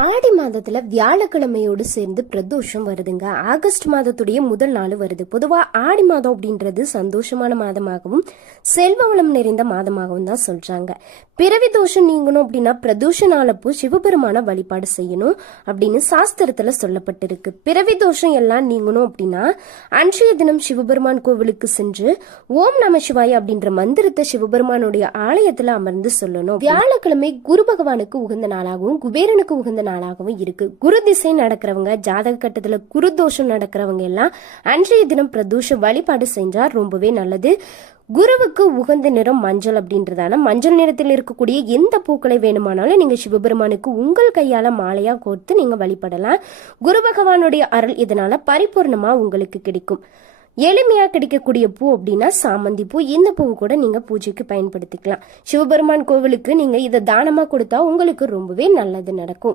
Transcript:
ஆடி மாதத்துல வியாழக்கிழமையோடு சேர்ந்து பிரதோஷம் வருதுங்க. ஆகஸ்ட் மாதத்துடைய முதல் நாள் வருது. பொதுவா ஆடி மாதம் அப்படின்றது சந்தோஷமான மாதமாகவும் செல்வ வளம் நிறைந்த மாதமாகவும் தான் சொல்றாங்க. பிறவி தோஷம் நீங்கணும் அப்படின்னா பிரதோஷ நாளப்போ சிவபெருமான வழிபாடு செய்யணும் அப்படின்னு சாஸ்திரத்துல சொல்லப்பட்டிருக்கு. பிறவி தோஷம் எல்லாம் நீங்கணும் அப்படின்னா அன்றைய தினம் சிவபெருமான் கோவிலுக்கு சென்று ஓம் நம சிவாய் அப்படின்ற மந்திரத்தை சிவபெருமானுடைய ஆலயத்துல அமர்ந்து சொல்லணும். வியாழக்கிழமை குரு பகவானுக்கு உகந்த நாளாகவும் குபேரனுக்கு உகந்த நாளாகவும் இருக்கு. குரு திசை நடக்கிறவங்க, ஜாதக கட்டத்துல குரு தோஷம் நடக்கிறவங்க எல்லாம் அன்றைய தினம் பிரதோஷ வழிபாடு செஞ்சா ரொம்பவே நல்லது. குருவுக்கு உகந்த நிறம் மஞ்சள் அப்படின்றதான மஞ்சள் நிறத்தில் இருக்கக்கூடிய எந்த பூக்களை வேணுமானாலும் நீங்க சிவபெருமானுக்கு உங்கள் கையால மாலையா கோர்த்து நீங்க வழிபடலாம். குரு பகவானுடைய அருள் இதனால பரிபூர்ணமா உங்களுக்கு கிடைக்கும். எளிமையா கிடைக்கக்கூடிய பூ அப்படின்னா சாமந்தி பூ. இந்த பூவு கூட நீங்க பூஜைக்கு பயன்படுத்திக்கலாம். சிவபெருமான் கோவிலுக்கு நீங்க இதை தானமா கொடுத்தா உங்களுக்கு ரொம்பவே நல்லது நடக்கும்.